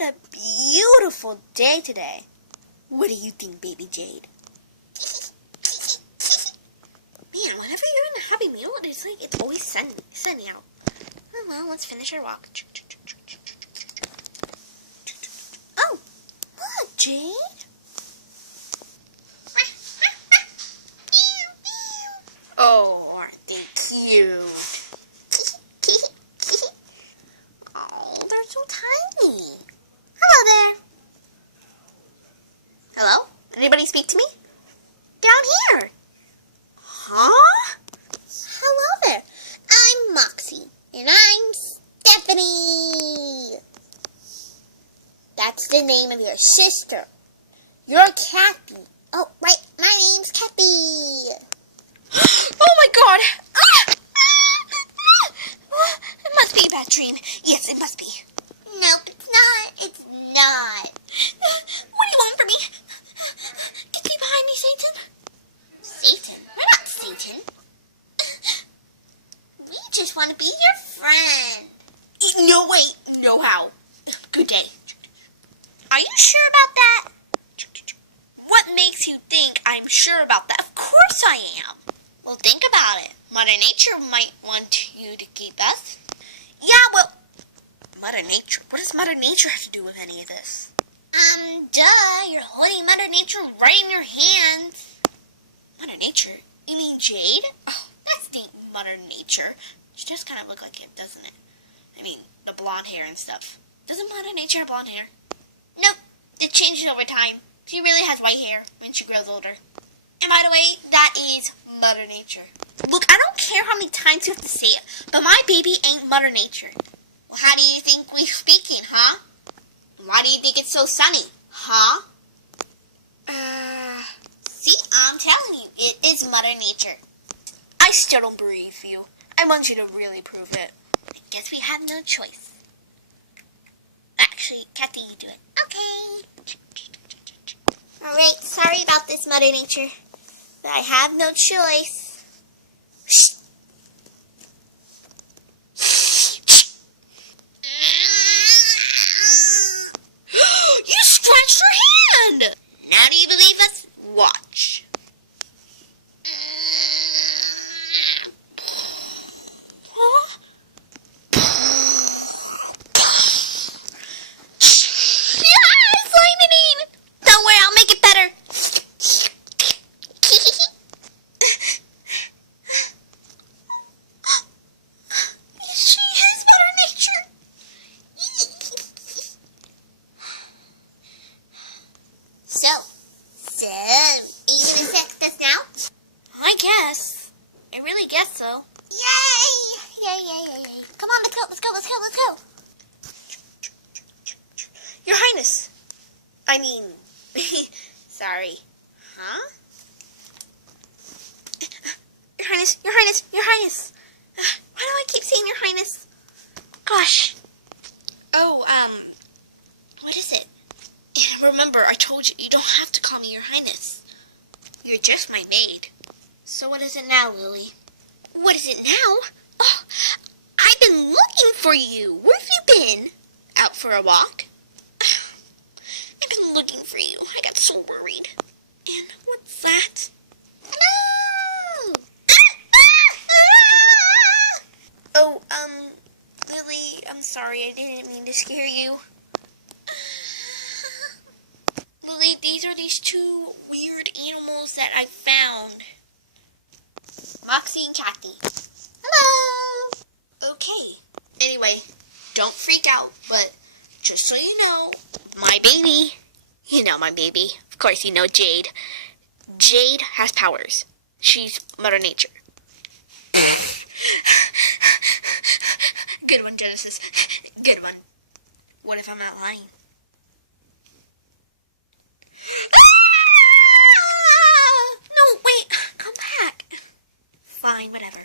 what a beautiful day today. What do you think, baby Jade? Man, whenever you're in a Happy Meal, it's like it's always sunny out. Oh, well, let's finish our walk. Oh, look, Jade. Oh, aren't they cute? Oh, they're so tiny. Hello there. Hello? Anybody speak to me? Down here. Huh? Hello there. I'm Moxie. And I'm Stephanie. That's the name of your sister. You're Kathy. Oh, right. My name's Kathy. Oh my God! It must be a bad dream. Yes, it must be. Nope, it's not. It's not. What do you want from me? Get me behind me, Satan. Satan? We're not Satan. We just want to be your friend. No, wait. No how. Good day. Are you sure about that? What makes you think I'm sure about that? Of course I am. Well, think about it. Mother Nature might want you to keep us. Yeah, well, Mother Nature? What does Mother Nature have to do with any of this? Duh. You're holding Mother Nature right in your hands. Mother Nature? You mean Jade? Oh, that's the Mother Nature. She does kind of look like it, doesn't it? I mean, the blonde hair and stuff. Doesn't Mother Nature have blonde hair? Nope. It changes over time. She really has white hair when she grows older. And by the way, that is Mother Nature. Look, I don't care how many times you have to say it, but my baby ain't Mother Nature. Well, how do you think we're speaking, huh? Why do you think it's so sunny, huh? See, I'm telling you, it is Mother Nature. I still don't believe you. I want you to really prove it. I guess we have no choice. Actually, Kathy, you do it. Okay. Alright, sorry about this, Mother Nature. But I have no choice. You scratched your hand! Now do you believe us? Watch. Huh? Yeah, it's lightning! Don't worry, I'll make it better. She is Mother Nature. So, are you gonna text us now? I guess. I really guess so. Yay! Yay. Come on, let's go. Your Highness. I mean, sorry. Huh? Your Highness. Why do I keep saying Your Highness? Gosh. Oh, what is it? Remember, I told you, you don't have to call me Your Highness. You're just my maid. So what is it now, Lily? What is it now? Oh, I've been looking for you. Where have you been? Out for a walk? I've been looking for you. I got so worried. And what's that? No! Oh, Lily, I'm sorry. I didn't mean to scare you. Lily, these are these two weird animals that I found. Moxie and Kathy. Hello! Okay. Anyway, don't freak out, but just so you know, my baby, my baby, of course you know Jade. Jade has powers. She's Mother Nature. Good one, Genesis. Good one. What if I'm not lying? No, wait. Come back. Fine, whatever.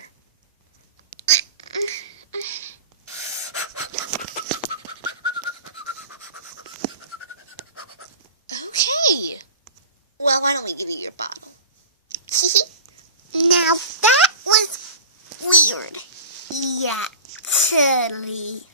Okay. Well, why don't we give you your bottle? Now that was weird. Yeah, totally.